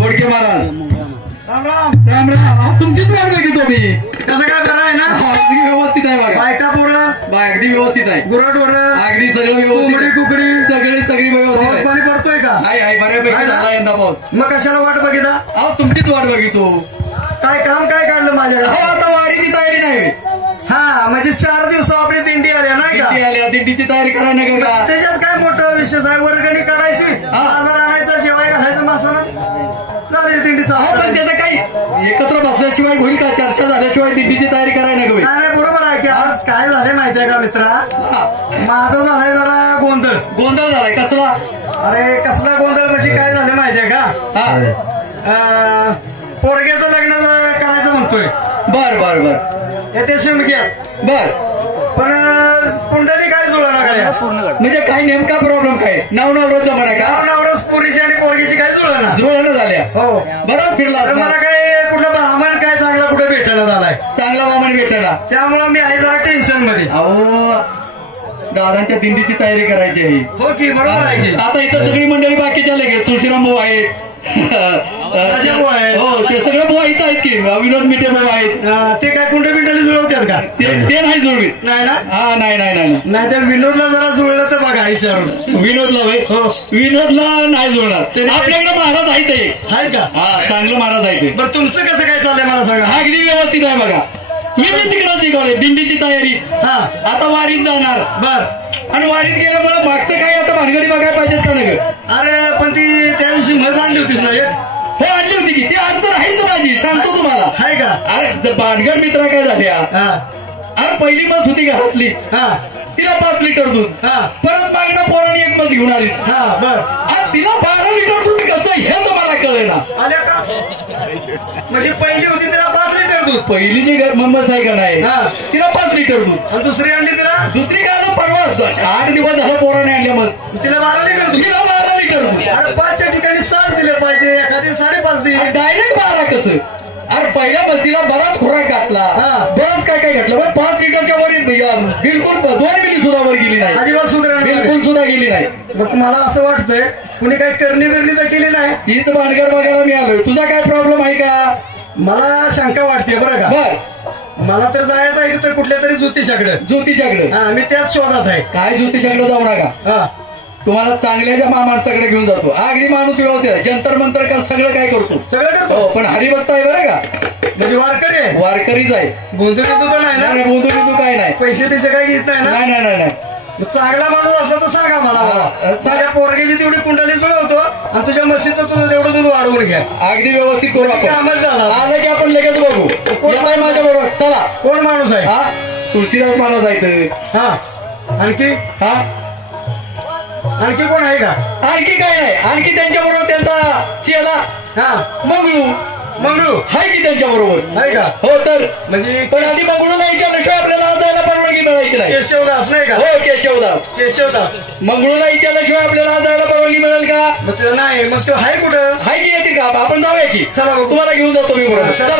बोडके महाराज राम राम. राम राम. तुमचीच वाट बघितो मी. कसं काय बरं आहे ना? अगदी व्यवस्थित आहे बघा. बायका पोरं अगदी व्यवस्थित आहे. गुरंढोरं अगदी सगळं व्यवस्थित. कुकडी कुकडी सगळी व्यवस्थित पाऊस आहे. पाणी पडतोय का? आहे बऱ्यापैकी झाला यंदा पाऊस. मग कशाला वाट बघिता? अहो तुमचीच वाट बघितो. काय काम काय काढलं माझ्याकडे? अहो आता वारीची तयारी नाही. हा म्हणजे 4 दिवस आपली दिंडी आल्या नाही का? दिंडी आल्या. दिंडीची तयारी करा नका का? त्याच्यात काय मोठा विषय आहे? वर्गणी काढायची, बाजार आणायचा, शिवाय घालायचं मासाला चालेल दिंडीचा. अहो पण त्याचं काही एकत्र बसल्याशिवाय होईल का? चर्चा झाल्याशिवाय दिंडीची तयारी करायला नका. नाही बरोबर आहे की. आज काय झालंय माहितीये का मित्रा? माझं झालंय जरा गोंधळ. गोंधळ झालाय कसला? अरे कसला गोंधळ म्हणजे काय झालं माहितीये का? पोरग्याचं लग्न करायचं म्हणतोय. बर येते शिमक्या. बर पण कुंडली काय जुळणार म्हणजे काय नेमका प्रॉब्लेम काय? नवरचा म्हणा का? नवरस पोरीची आणि पोरगीची काय जुळणार? जुळणं झाल्या. हो बराच फिरला. मला काय कुठलं ब्राह्मण काय चांगला कुठे भेटायला झालाय? चांगला वामन भेटला. त्यामुळे मी आहे जरा टेन्शन मध्ये. अहो दादांच्या दिंडीची तयारी करायची आहे. हो की बरोबर आहे की. आता इथं सगळी मंडळी बाकीच्या लगेच तुळशीराम भाऊ आहेत. हो ते सगळे भाऊ इथं आहेत की. विनोद मिटे भाऊ आहेत. ते काय कुंड बिंडली जुळवतात का? ते नाही जुळवीत. नाही ना? हा नाही त्या विनोदला जरा जुळलं तर बघा विचारून. विनोदला हो विनोदला नाही जुळणार. आपल्याकडे महाराज आहेत आहे का? हा चांगलं महाराज आहेत. बरं तुमचं कसं काय चाललंय मला सांगा. अगदी व्यवस्थित आहे बघा. मी तिकडंच निघालोय दिंडीची तयारी. आता वारीत जाणार. बर आणि वारीत गेल्यामुळे मागचं काय आता भानगडी बघायला पाहिजेत का नाही? अरे पण ती त्या दिवशी मज आणली होतीस ना? हो आणली होती की. ती अडचण आहेच माझी. सांगतो तुम्हाला. आहे का? अरे भानगड मित्रा काय झाल्या? अरे पहिली मज होती घरातली. तिला 5 लिटर दूध. परत मागणं पोरांनी 1 मज घेऊन आली. बर तिला 12 लिटर दूध कसं हेच मला कळेना. आल्या का? म्हणजे पहिली होती तिला 5 लिटर दूध. पहिली जी मम्मस आहे का नाही तिला 5 लिटर दूध. आणि दुसरी आणली तिला? दुसरी काय आता परवा 8 दिवस झालं पोराने आणल्या मग तिला 12 लिटर दूध. तिला 12 लिटर दूध. अरे 5च्या ठिकाणी 7 दिले पाहिजे. एखादी 5.5 दिली. डायरेक्ट 12 कसं? अरे पहिल्या म्हशीला बराच खुराक घातला. बराच काय घातलं. पण 5 लिटरच्या वर बिलकुल 2 मिली सुद्धा वर गेली नाही. अजिबात सुधारणा बिलकुल सुद्धा गेली नाही. मग मला असं वाटतंय कुणी काही करणी बिरणी तर केली नाही. तीच भानगड बघायला मिळालोय. तुझा काय प्रॉब्लेम आहे का? मला शंका वाटते बरं का. बर मला तर जायचं आहे तर कुठल्या तरी ज्योतिषाकडे. मी त्याच शोधात आहे. काय ज्योतिषाकडे जाऊ नका. तुम्हाला चांगल्या माणसाकडे घेऊन जातो. अगदी माणूस व्यवस्थित आहे. जंतर मंतर कर सगळं काय करतो. सगळं करतो. पण हरिभक्त आहे बरं का. म्हणजे वारकरी आहे. वारकरीच आहे. बोंधू बिंदू तर नाही ना? बोंधू बिंदू काय नाही. पैसे पैसे काय घेत नाही ना? नाही चांगला माणूस असला तर सांगा मला. माझ्या पोरगीची तेवढी कुंडली जुळवतो आणि तुझ्या म्हशीचं तुझं तेवढं दूध वाढवून घ्या. अगदी व्यवस्थित करू आपण. कामच झालं. आलं की आपण लगेच बघू. येत आहे माझ्या बरोबर. चला. कोण माणूस आहे? तुळशीदास महाराज आहेत. आणखी आणखी कोण आहे का? आणखी काय नाही. आणखी त्यांच्या बरोबर त्यांचा चेला मंगळू आहे की त्यांच्या बरोबर आहे का? हो तर म्हणजे पण आधी मंगळूला विचारल्याशिवाय आपल्याला जायला परवानगी मिळायची नाही. केशवदास नाही का? हो केशवदास. मंगळूला विचारल्याशिवाय आपल्याला जायला परवानगी मिळेल का? मग तुझं नाही. मग तो आहे कुठं? आहे की येते का? आपण जाऊया की. चला तुम्हाला घेऊन जातो मी बरोबर. चला.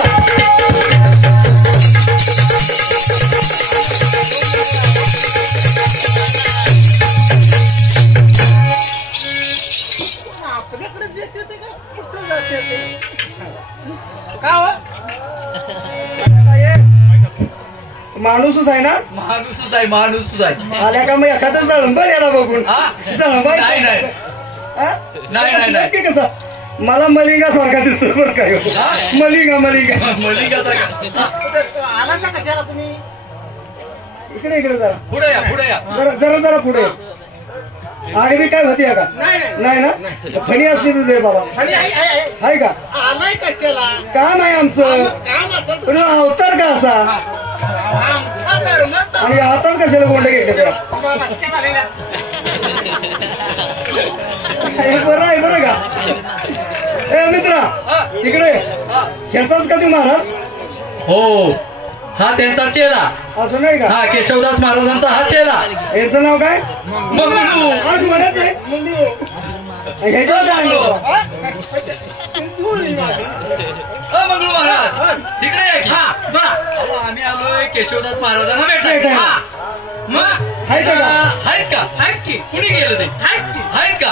आपल्याकडे जेते ते का कुठं जाते का? माणूसच आहे ना? माणूसच आहे. आल्या का मग एखादं जळंबर याला बघून. जळंबर नाही नक्की कसा? मला मलिंगा सारखा दिसतो बरं काय. मलिंगा आला का कशाला तुम्ही? इकडे जरा पुढे या. जरा पुढे. आडवी काय होती का? नाही ना? फणी असली तुझे बाबा आहे का? आलाय कशाला? काम आहे आमचं. काम असं पण अवतार का असा? आणि हातात कशाला गोंडे घेतले त्या? बरं आहे बरं का? ए मित्रा इकडे शेताच का तू महाराज? हो हा त्यांचा चेला. असं नाही का? हा केशवदास महाराजांचा हा चेला. याचं नाव काय? मंगळू. मंगळू महाराज तिकडे आम्ही आलोय केशवदास महाराजांना भेटायला. आहेत का? कुणी गेलं ते? आहेत का?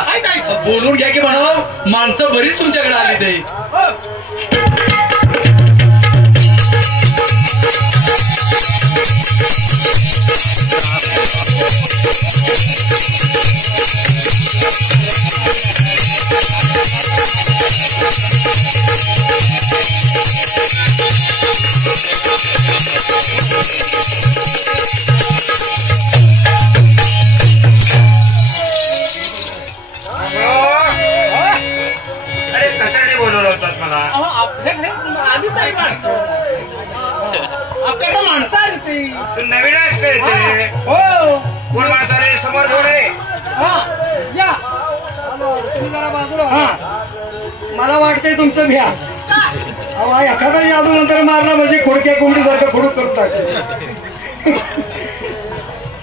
बोलून घ्या की म्हणावं, माणसं बरीच तुमच्याकडे आली ते. अरे कशासाठी बोलवलं होतात मला? आपल्याकडे आधीच आहे माणसं. आपल्याकडे माणसं आली ती. तू नवीन आहेस का इथे? हो. कोण माणसाने समोर थोडे? हा या. तुम्ही जरा बाजूला व्हा. मला वाटतंय तुमचं भ्या. अहो एखादा जादू नंतर मारला म्हणजे खोडक्या कोंबडीसारखं खोडूक करून टाकतो.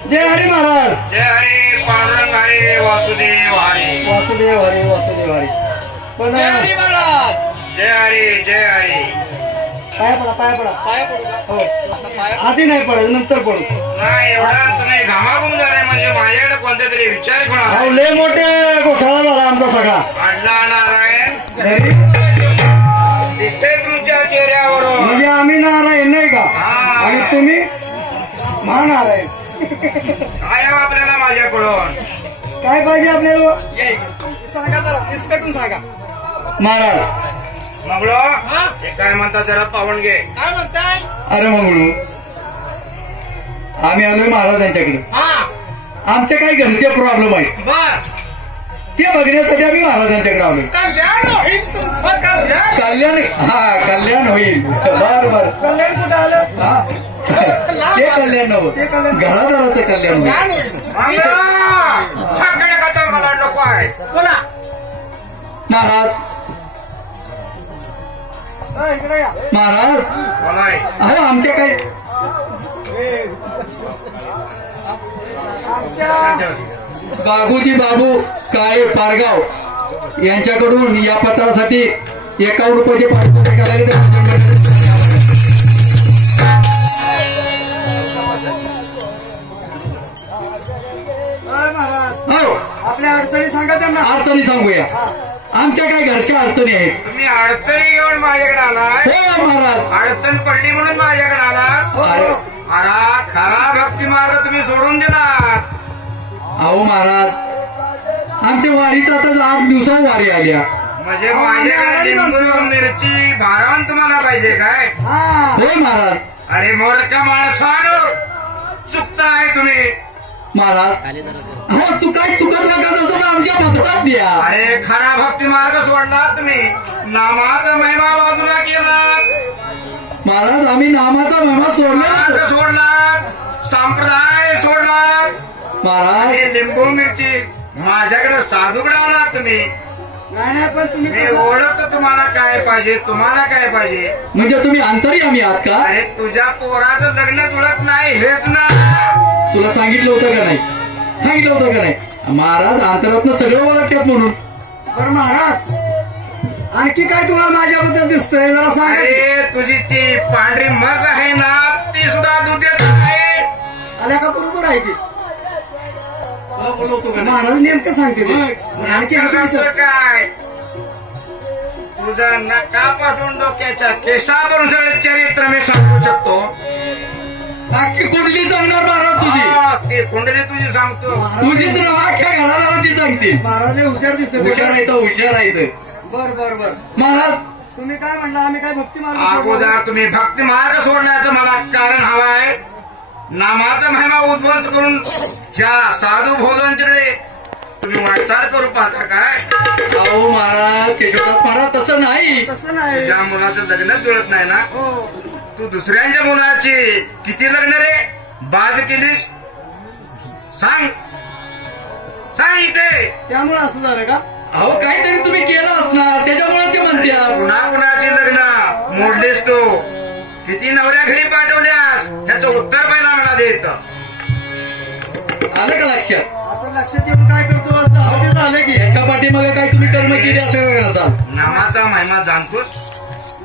जय हरी महाराज. जय हरी पांडुरंग हरी वासुदेव हरी. वासुदेव हरी वासुदेव हरी. पण जय हरी महाराज. जय हरी जय हरी. पाया पडा पाया पडा. पाया पडू का? हो आता पाया आधी नाही पडेल नंतर पडू. नाही एवढा तुम्ही घामाघूम झालाय म्हणजे माझ्याकडे कोणत्या तरी विचार अहो कोणा लय मोठे घोटाळा झाला आमचा सगळा. अडला नारायण तरी दिसतंय तुमच्या चेहऱ्यावरून. म्हणजे आम्ही नारायण नाही का? हा. आणि तुम्ही महानारायण. काय हवं आपल्याला माझ्याकडून? काय पाहिजे आपल्याला? या इकडे. सांगा जरा इसकटून सांगा. महाराज मंगळो हे काय म्हणतात जरा पाहून घे. काय म्हणताय? अरे मंगळू आम्ही आलोय महाराजांच्याकडे. हा आमचे काही घरचे प्रॉब्लेम आहेत बर. ते बघण्यासाठी आम्ही महाराजांच्याकडे आलोय. कल्याण होईल तुमचं कल्याण. कल्याण हा कल्याण होईल. बर बर. कल्याण कुठं आलं? हा ते कल्याण नव्हतं घरादाराचं कल्याण होईल. कल्याण होईल. मंगळो ठाकरे का मला नको आहे. बोला. महाराज इकडे या. महाराज बोलाय अहो आमच्या काही बागूजी बाबू काळे पारगाव यांच्याकडून या पत्रासाठी 51 रुपयाचे पारितोषिक आले. हो आपल्या अडचणी सांगा त्यांना. अडचणी सांगूया. आमच्या काही घरच्या अडचणी आहेत. तुम्ही अडचणी घेऊन माझ्याकडे आलाय. हो महाराज. अडचण पडली म्हणून माझ्याकडे आलात. अरे अरा खरा भक्ती मार्ग तुम्ही सोडून दिलात. अहो महाराज आमच्या वारीचा तर 8 दिवसावर वारी आल्या. म्हणजे माझ्याकडे लिंबू मिरची भारावून तुम्हाला पाहिजे काय? हो महाराज. अरे मोरका माणसानो चुकताय तुम्ही. महाराज हो चुकत नका तसं तर आमच्या पत्रात द्या. अरे खरा भक्ती मार्ग सोडला तुम्ही. नामाचा महिमा बाजूला केला. महाराज आम्ही नामाचा महिमा सोडला. मार्ग सोडला. संप्रदाय सोडला. महाराज आणि लिंबू मिरची माझ्याकडे साधूकडे आलात तुम्ही. नाही पण तुम्ही मी ओळखतो तुम्हाला काय पाहिजे. तुम्हाला काय पाहिजे. म्हणजे तुम्ही अंतर्यामी आहात का? अरे तुझ्या पोराचं लग्न जुळत नाही हेच ना. तुला सांगितलं होतं का नाही? सांगितलं होतं का नाही? महाराज अंतरातनं सगळं ओळखतात म्हणून. बरं महाराज आणखी काय तुम्हाला माझ्याबद्दल दिसतंय जरा सांगा. अरे तुझी ती पांढरी म्हस आहे ना ती सुद्धा दूध देत आहे. आल्या का बरोबर आहे की बोलवतो का महाराज नेमकं सांगते ते. आणखी सांगतो काय तुझं नकापासून डोक्याच्या केसापर्यंत सगळं चरित्र मी सांगू शकतो. बाकी कुठली सांगणार महाराज तुझी? ती कुंडली तुझी सांगतो. तुझीच ना अख्ख्या घराला ती सांगते. महाराज हुशार दिसते. हुशार आहे तर हुशार आहे. बर बर बर. महाराज तुम्ही काय म्हणला आम्ही काय भक्ती मार्ग अगोदर तुम्ही भक्ती मार्ग सोडण्याचं मला कारण हवं आहे. नामाचा महिमा उद्ध्वस्त करून ह्या साधू भोजांकडे तुम्ही वाटचाल करू पाहता काय? अहो महाराज केशवदास महाराज तसं नाही. तसं नाही. तुझ्या मुलाचं लग्न जुळत नाही ना. हो तू दुसऱ्यांच्या मुलाची किती लग्न रे बाद केलीस सांग सांग इथे. त्यामुळे असं झालं का? अहो काहीतरी तुम्ही केलं असणार त्याच्यामुळे ते म्हणत्या. कुणा कुणाची लग्न मोडलीस तू. किती नवऱ्या घरी पाठवल्यास ह्याचं उत्तर पहिला मला देत. आलं का लक्षात? आता लक्षात येऊन काय करतो ते झालं की एका पाठीमागे काय तुम्ही कर्म केले असं नसाल. नामाचा महिमा जाणतोस.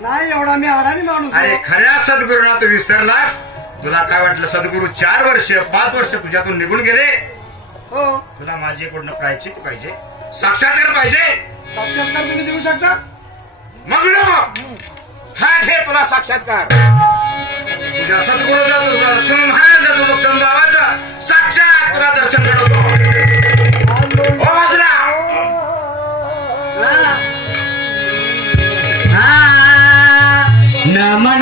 नाही एवढा मी अडाणी माणूस. अरे खऱ्या सद्गुरूंना तू विसरलास. तुला काय वाटलं सद्गुरू 4 वर्ष 5 वर्ष तुझ्यातून निघून गेले. हो तुला माझ्याकडनं प्रायश्चित्त पाहिजे. साक्षात्कार पाहिजे. साक्षात्कार तुम्ही देऊ शकता. मग हा घे तुला साक्षात्कार. तुझ्या सद्गुरूचा तुझा लक्ष्मण महाराज तुझा लक्ष्मण बाबाचा साक्षात